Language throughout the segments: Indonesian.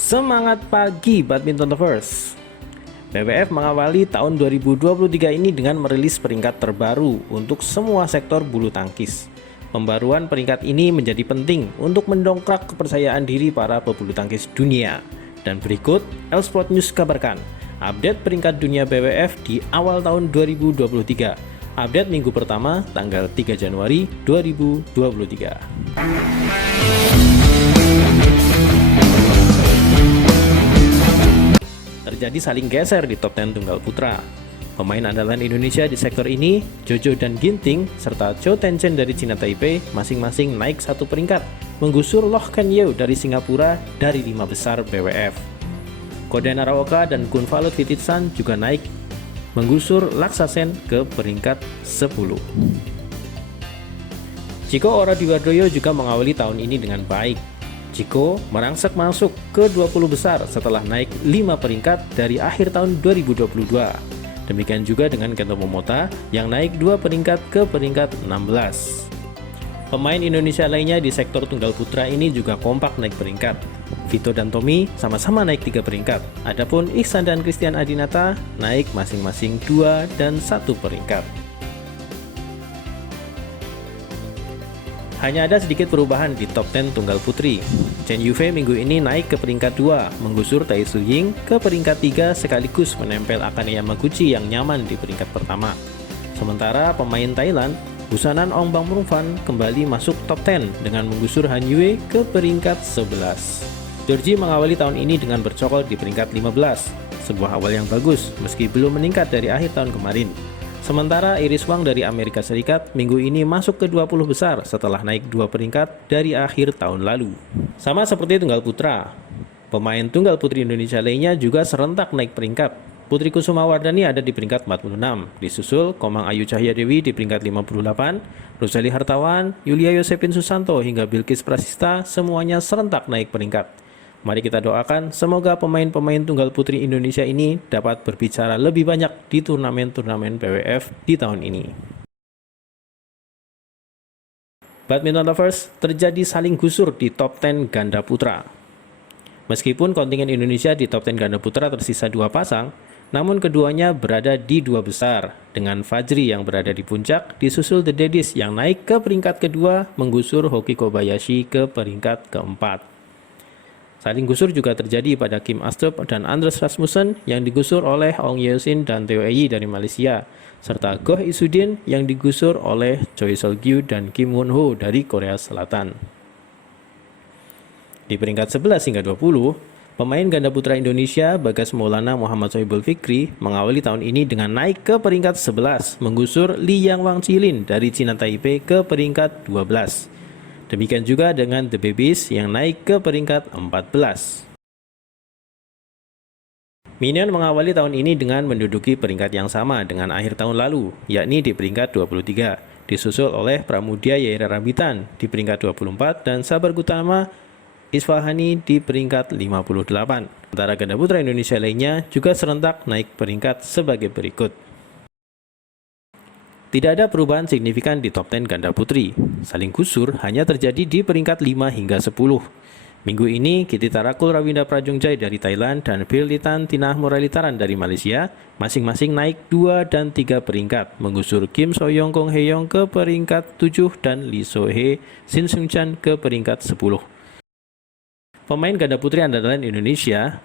Semangat pagi badminton lovers. BWF mengawali tahun 2023 ini dengan merilis peringkat terbaru untuk semua sektor bulu tangkis. Pembaruan peringkat ini menjadi penting untuk mendongkrak kepercayaan diri para pebulu tangkis dunia. Dan berikut Elsport News kabarkan update peringkat dunia BWF di awal tahun 2023. Update minggu pertama tanggal 3 Januari 2023. Terjadi saling geser di top 10 tunggal putra. Pemain andalan Indonesia di sektor ini, Jojo dan Ginting, serta Chou Tenchen dari Cina Taipei, masing-masing naik satu peringkat, menggusur Loh Kan Yew dari Singapura dari 5 besar BWF. Koden Naraoka dan Kunvalut Vititsan juga naik, menggusur Laksasen ke peringkat 10. Chiko Oradiwardoyo juga mengawali tahun ini dengan baik. Chiko merangsek masuk ke 20 besar setelah naik 5 peringkat dari akhir tahun 2022. Demikian juga dengan Kento Momota yang naik 2 peringkat ke peringkat 16. Pemain Indonesia lainnya di sektor tunggal putra ini juga kompak naik peringkat. Vito dan Tommy sama-sama naik 3 peringkat. Adapun Ihsan dan Christian Adinata naik masing-masing 2 dan 1 peringkat. Hanya ada sedikit perubahan di top 10 tunggal putri. Chen Yufei minggu ini naik ke peringkat 2, menggusur Tai Tzu Ying ke peringkat 3 sekaligus menempel Akane Yamaguchi yang nyaman di peringkat pertama. Sementara pemain Thailand, Busanan Ong Bang Murfan kembali masuk top 10 dengan menggusur Han Yue ke peringkat 11. Georgie mengawali tahun ini dengan bercokol di peringkat 15, sebuah awal yang bagus meski belum meningkat dari akhir tahun kemarin. Sementara Iris Wang dari Amerika Serikat minggu ini masuk ke 20 besar setelah naik 2 peringkat dari akhir tahun lalu. Sama seperti tunggal putra, pemain tunggal putri Indonesia lainnya juga serentak naik peringkat. Putri Kusuma Wardani ada di peringkat 46, disusul Komang Ayu Cahya Dewi di peringkat 58, Rosali Hartawan, Yulia Yosepin Susanto hingga Bilkis Prasista semuanya serentak naik peringkat. Mari kita doakan semoga pemain-pemain tunggal putri Indonesia ini dapat berbicara lebih banyak di turnamen-turnamen BWF di tahun ini. Badminton lovers, terjadi saling gusur di top 10 ganda putra. Meskipun kontingen Indonesia di top 10 ganda putra tersisa 2 pasang, namun keduanya berada di 2 besar, dengan Fajri yang berada di puncak, disusul The Daddies yang naik ke peringkat kedua, menggusur Hoki Kobayashi ke peringkat keempat. Saling gusur juga terjadi pada Kim Astrup dan Andres Rasmussen yang digusur oleh Ong Yeosin dan Theo Yi dari Malaysia, serta Goh Isudin yang digusur oleh Choi Sol-gyu dan Kim Won-ho dari Korea Selatan. Di peringkat 11 hingga 20, pemain ganda putra Indonesia Bagas Maulana Muhammad Sohibul Fikri mengawali tahun ini dengan naik ke peringkat 11, menggusur Li Yang Wang Chilin dari Cina Taipei ke peringkat 12. Demikian juga dengan The Babies yang naik ke peringkat 14. Minion mengawali tahun ini dengan menduduki peringkat yang sama dengan akhir tahun lalu, yakni di peringkat 23, disusul oleh Pramudia Yaira Rambitan di peringkat 24 dan Sabar Gutama Isfahani di peringkat 58. Sementara ganda putra Indonesia lainnya juga serentak naik peringkat sebagai berikut. Tidak ada perubahan signifikan di top 10 ganda putri. Saling gusur hanya terjadi di peringkat 5 hingga 10. Minggu ini, Kiti Tarakul Rawinda Prajongjai dari Thailand dan Phillitan Tinah Moralitaran dari Malaysia masing-masing naik 2 dan 3 peringkat, menggusur Kim Soyong Kong Heyong ke peringkat 7 dan Lee Sohee Shin Seung Chan ke peringkat 10. Pemain ganda putri andalan Indonesia,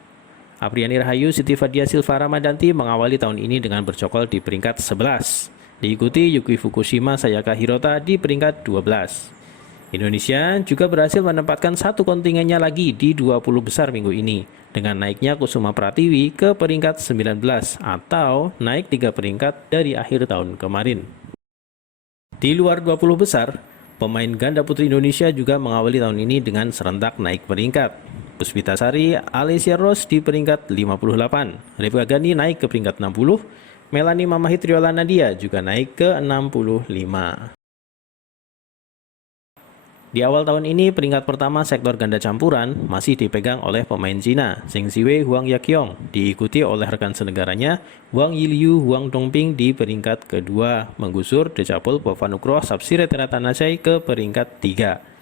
Apriani Rahayu Siti Fadia Silva Ramadanti mengawali tahun ini dengan bercokol di peringkat 11. Diikuti Yuki Fukushima Sayaka Hirota di peringkat 12. Indonesia juga berhasil menempatkan satu kontingennya lagi di 20 besar minggu ini, dengan naiknya Kusuma Pratiwi ke peringkat 19 atau naik 3 peringkat dari akhir tahun kemarin. Di luar 20 besar, pemain ganda putri Indonesia juga mengawali tahun ini dengan serentak naik peringkat. Puspita Sari, Alessia Ross di peringkat 58, Rifka Gani naik ke peringkat 60, Melanie Mamahit Riola Nadia juga naik ke 65. Di awal tahun ini, peringkat pertama sektor ganda campuran masih dipegang oleh pemain Cina, Zheng Ziwei Huang Yaqiong, diikuti oleh rekan senegaranya Wang Yiliu Huang Dongping di peringkat kedua, menggusur Decapol Bovanukroh Sapsire Teratanasai ke peringkat 3.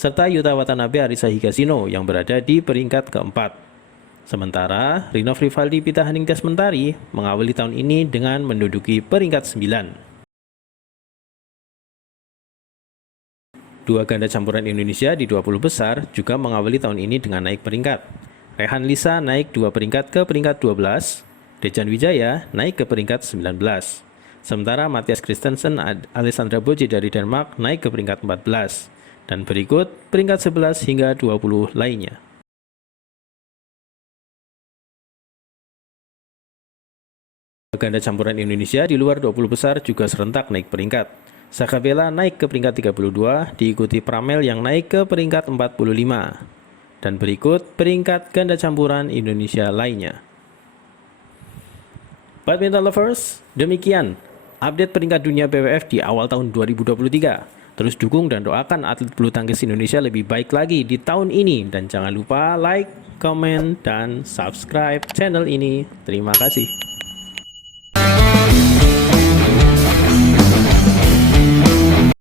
serta Yuta Watanabe Arisa Higashino yang berada di peringkat keempat. Sementara Rinov Rivaldi Pita Haningtyas Mentari mengawali tahun ini dengan menduduki peringkat 9. Dua ganda campuran Indonesia di 20 besar juga mengawali tahun ini dengan naik peringkat. Rehan Lisa naik 2 peringkat ke peringkat 12, Dejan Wijaya naik ke peringkat 19. Sementara Mathias Christensen Alessandra Boje dari Denmark naik ke peringkat 14, dan berikut peringkat 11 hingga 20 lainnya. Ganda campuran Indonesia di luar 20 besar juga serentak naik peringkat. Sakabela naik ke peringkat 32, diikuti Pramel yang naik ke peringkat 45. Dan berikut peringkat ganda campuran Indonesia lainnya. Badminton lovers, demikian update peringkat dunia BWF di awal tahun 2023. Terus dukung dan doakan atlet bulu tangkis Indonesia lebih baik lagi di tahun ini. Dan jangan lupa like, comment, dan subscribe channel ini. Terima kasih.